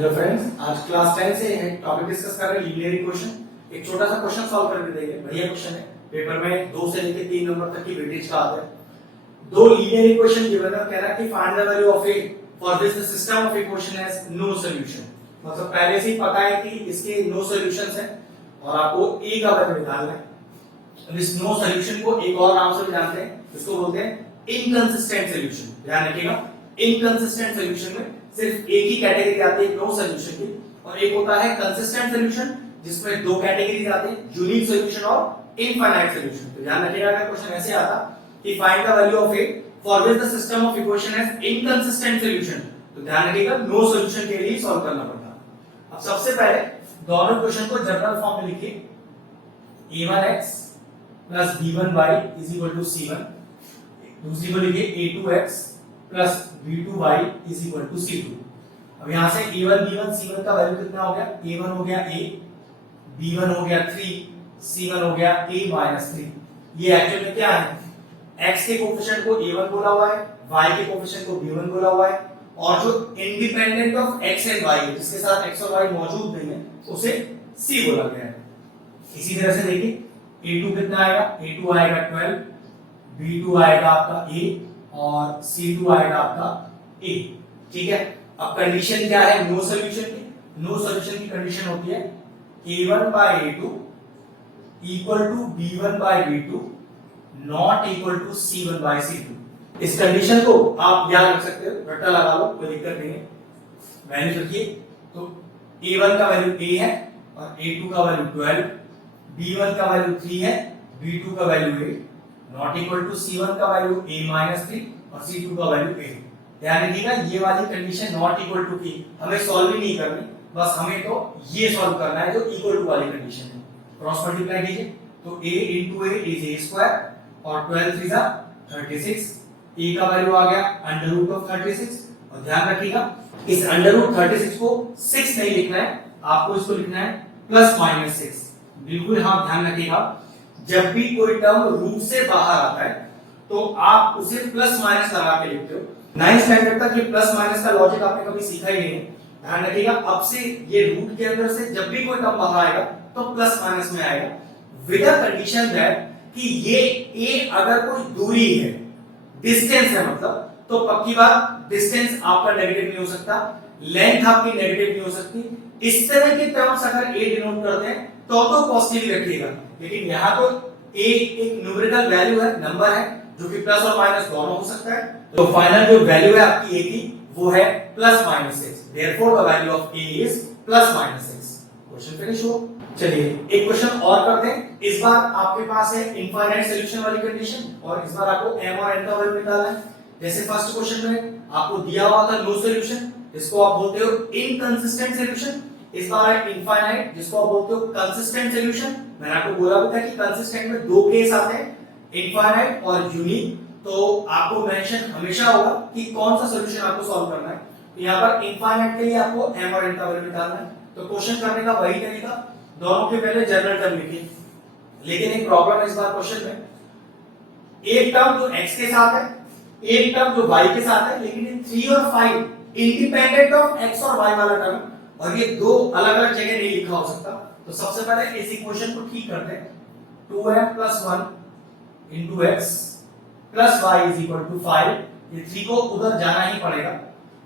Hello friends, आज class 10 से topic discuss कर रहे हैं लीनियर इक्वेशन। एक छोटा सा क्वेश्चन सॉल्व करके देंगे। बढ़िया क्वेश्चन है, पेपर में 2 से लेकर 3 नंबर तक की वेटेज का आता है। दो लीनियर इक्वेशन गिवन है, कह रहा है कि find the value of a for this the system of equation has no solution. मतलब पहले से ही पता है कि इसके नो सॉल्यूशंस हैं और आपको ए का वैल्यू निकालना है। अब इस नो सॉल्यूशन को एक और नाम से भी जानते हैं, इसको बोलते हैं इनकंसिस्टेंट सॉल्यूशन। ध्यान रखिएगा, इनकंसिस्टेंट सॉल्यूशन में सिर्फ एक ही कैटेगरी आती है नो सॉल्यूशन की, और एक होता है कंसिस्टेंट सॉल्यूशन जिसमें दो कैटेगरीज आते हैं, यूनिक सॉल्यूशन और इनफाइनाइट सॉल्यूशन। तो ध्यान रखिएगा, अगर क्वेश्चन ऐसे आता कि find the value of a for which the system of equation has inconsistent solution, तो ध्यान रखिएगा नो सॉल्यूशन के लिए सॉल्व करना पड़ता। अब सबसे पहले दोनों क्वेश्चन को जनरल फॉर्म में लिखिए, a1x plus b1y is equal to c1। दूसरी को लिखिए a2x plus b2y is equal to c2। अब यहां से a1 b1 c1 का वैल्यू कितना हो गया? a1 हो गया a, b1 हो गया 3, c1 हो गया a माइनस 3। ये एक्चुअल में क्या है? x के कोफिशिएंट को a1 बोला हुआ है, y के कोफिशिएंट को b1 बोला हुआ है, और जो independent of x and y है, जिसके साथ x और y मौजूद नहीं है, उसे c बोला गया है। इसी तरह से देखिए a2 कितना आएगा? a2 आएगा 12, b2 आएगा आपका a और c2 आएगा आपका a। ठीक है, अब कंडीशन क्या है नो सॉल्यूशन की? नो सॉल्यूशन की कंडीशन होती है a1 by a2 equal to b1 by b2 not equal to c1 by c2। इस कंडीशन को आप याद रख सकते हो, रट्टा लगा लो, कोई दिक्कत नहीं है। वैल्यू रखिए, तो a1 का वैल्यू a है और a2 का वैल्यू 12, b1 का वैल्यू 3 है, b2 का value 8 not equal to c1 का वैल्यू a माइनस 3 और c2 का वैल्यू a। ध्यान रखिएगा, ये वाली कंडीशन नॉट इक्वल टू की हमें सॉल्व ही नहीं करनी, बस हमें तो ये सॉल्व करना है जो इक्वल टू वाली कंडीशन है। क्रॉस मल्टीप्लाई कीजिए, तो a into a is a square और 12 3 जा 36। a का वैल्यू आ गया अंडर रूट ऑफ 36। और ध्यान रखिएगा, इस अंडर रूट 36 को 6 नहीं लिखना है, आपको इसको लिखना है प्लस माइनस 6। बिल्कुल हाँ, ध्यान रखिएगा, जब भी कोई टर्म रूट से बाहर आता है तो आप उसे प्लस माइनस लगा के लिखते हो। 9th स्टैंडर्ड तक ये प्लस माइनस का लॉजिक आपने कभी सीखा ही नहीं है। ध्यान रखिएगा, अब से ये रूट के अंदर से जब भी कोई टर्म बाहर आएगा तो प्लस माइनस में आएगा, विद अ कंडीशन दैट कि ये a अगर कोई दूरी है, डिस्टेंस है मतलब, तो पक्की बात डिस्टेंस आपका नेगेटिव नहीं हो सकता, लेंथ आपकी नेगेटिव नहीं हो सकती। इस तरह के टर्म्स अगर a डिनोट करते हैं तो पॉजिटिव रखिएगा, लेकिन यहाँ तो a एक न्यूमेरिकल वैल्यू है, नंबर है, जो कि प्लस और माइनस दोनों हो सकता है। तो फाइनल जो वैल्यू है आपकी a की वो है plus minus 6। Therefore the value of a is plus minus 6। Question finish हो। चलिए एक क्वेश्चन और करते हैं। इस बार आपके पास है इनफाइनाइट सॉल्यूशन वाली कंडीशन, और इस बार आपको m और n का वैल्यू निकालना है। जैसे फर्स्ट क्वेश्चन में आपको दिया हुआ था नो सॉल्यूशन, जिसको आप बोलते हो इनकंसिस्टेंट सॉल्यूशन। इस बार है इनफाइनाइट, जिसको आप बोलते हो कंसिस्टेंट सॉल्यूशन। मैंने आपको बोला भी था कि कंसिस्टेंट में दो केस आते हैं, इनफाइनाइट और यूनिक। तो आपको मेंशन हमेशा होगा कि कौन सा सॉल्यूशन आपको सॉल्व करना है। तो यहाँ पर इनफाइनाइट के लिए आपको m और n का वैल्यू निकालना है। तो क्वेश्चन करने का वही तरीका, दोनों के पहले जनरल टर्म लिखिए। लेकिन एक प्रॉब्लम है इस बार क्वेश्चन में, एक टर्म जो x के साथ है, एक टर्म जो y के साथ है, लेकिन ये 3 और 5 इंडिपेंडेंट ऑफ x और y वाला टर्म, और ये दो अलग अलग जगह नहीं लिखा हो सकता। तो सबसे पहले इस इक्वेशन को ठीक करते हैं। 2m plus 1 into x plus y is equal to 5। ये 3 को उधर जाना ही पड़ेगा।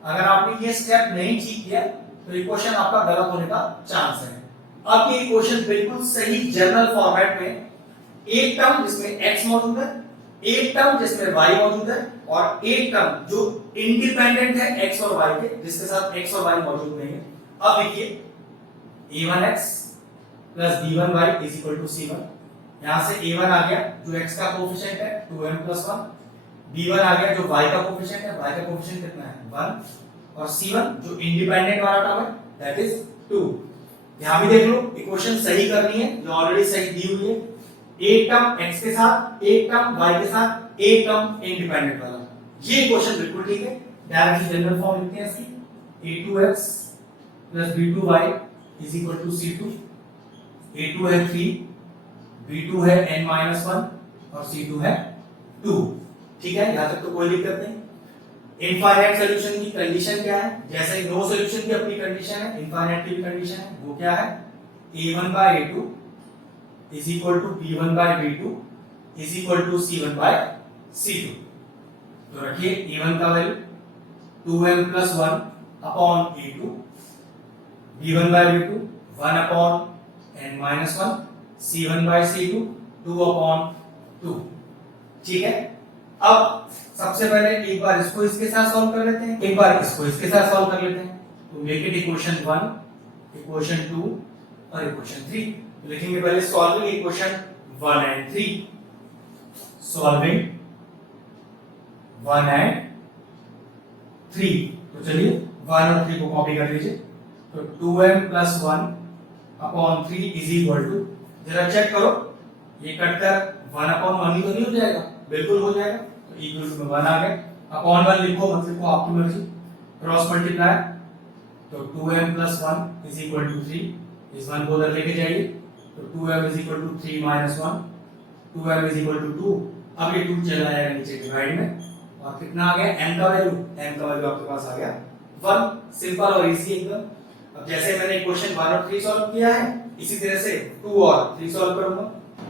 अगर आपने ये स्टेप नहीं ठीक किया तो इक्वेशन आपका गलत होने का चांस है। अब ये इक्वेशन बिल्कुल सही जनरल फॉर्मेट में, एक टर्म जिसमें x मौजूद है, एक टर्म जिसमें y मौजूद है, और एक टर्म जो इंडिपेंडेंट है x और y के, जिसके साथ x और y मौजूद नहीं है। अब देखिए a1x plus b1y is equal to c1। यहां से a1 आ गया जो x का कोफिशिएंट है 2m plus 1, b1 आ गया जो y का कोफिशिएंट है, y का कोफिशिएंट कितना है 1, और c1 जो इंडिपेंडेंट वाला टर्म है दैट इज 2। यहां भी देख लो, इक्वेशन सही करनी है, जो ऑलरेडी सही दी हुई है। एक टर्म x के साथ, एक टर्म y के साथ, एक टर्म इंडिपेंडेंट वाला, ये इक्वेशन बिल्कुल ठीक है। डायरेक्टली जनरल फॉर्म लिखते हैं इसकी, a2x plus b2y is equal to c2। a2 है 3, b2 है n-1 और c2 है 2। ठीक है, यहां तक तो कोई दिक्कत नहीं। इनफाइनाइट सॉल्यूशन की कंडीशन क्या है? जैसे नो सॉल्यूशन की अपनी कंडीशन है, इनफाइनाइट की भी कंडीशन है। वो क्या है? a1 by a2 is equal to b1 by b2 is equal to c1 by c2। तो रखिए a1 का value 2m plus 1 upon a2, b1 by b2 1 upon n minus 1, c1 by c2 2 upon 2। ठीक है, अब सबसे पहले एक बार इसको इसके साथ सॉल्व कर लेते हैं, एक बार इसको इसके साथ सॉल्व कर लेते हैं। तो मेक इट इक्वेशन 1, इक्वेशन 2 और इक्वेशन 3। तो लिखेंगे पहले solving equation 1 and 3, solving 1 and 3। तो चलिए 1 और 3 को कॉपी कर लीजिए। तो 2m plus 1 upon 3 is equal to, जरा चेक करो ये कटकर 1 upon 1 ही तो नहीं हो जाएगा? बिल्कुल हो जाएगा। तो इक्वल टू 1 आ गया, अपॉन 1 लिखो मत लिखो, आपकी मर्जी। क्रॉस मल्टीप्लाई, तो 2m plus 1 is equal to 3, इस 1 को उधर लेके जाइए। तो 2m is equal to 3 minus 1, 2m is equal to 2। अब ये 2 चला जाएगा नीचे डिवाइड में, और कितना आ गया? m का वैल्यू, m का वैल्यू आपके पास आ गया 1। सिंपल और इजी एकदम। अब जैसे मैंने इक्वेशन 1 और 3 सॉल्व किया है, इसी तरह से 2 और 3 सॉल्व करूंगा।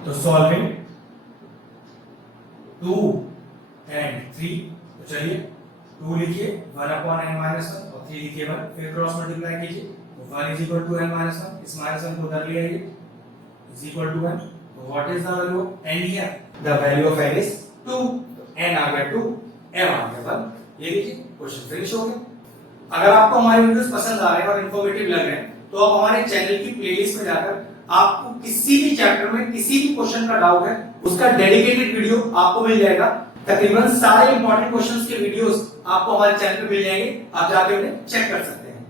तो सॉल्विंग 2 एंड 3, तो चलिए 2 लिखिए 1 upon n minus 1 और 3 लिखिए 1, फिर क्रॉस मल्टीप्लाई कीजिए। तो 1 is equal to n minus 1, इस minus 1 को उधर ले आइए, is equal to n। तो what is the value of n here? The value of n is 2। तो n आ गया 2, m आ गया 1। ये लीजिए क्वेश्चन फिनिश हो गया। अगर आपको हमारे वीडियोस पसंद आ रहे हैं और इंफॉर्मेटिव लग रहे हैं, तो आप हमारे चैनल की प्लेलिस्ट में जाकर आपको किसी भी चैप्टर में किसी भी क्वेश्चन का डाउट है, उसका डेडिकेटेड वीडियो आपको मिल जाएगा। तकरीबन सारे इंपॉर्टेंट क्वेश्चंस के वीडियोस आपको हमारे चैनल पे मिल जाएंगे, आप जाके उन्हें चेक कर सकते हैं।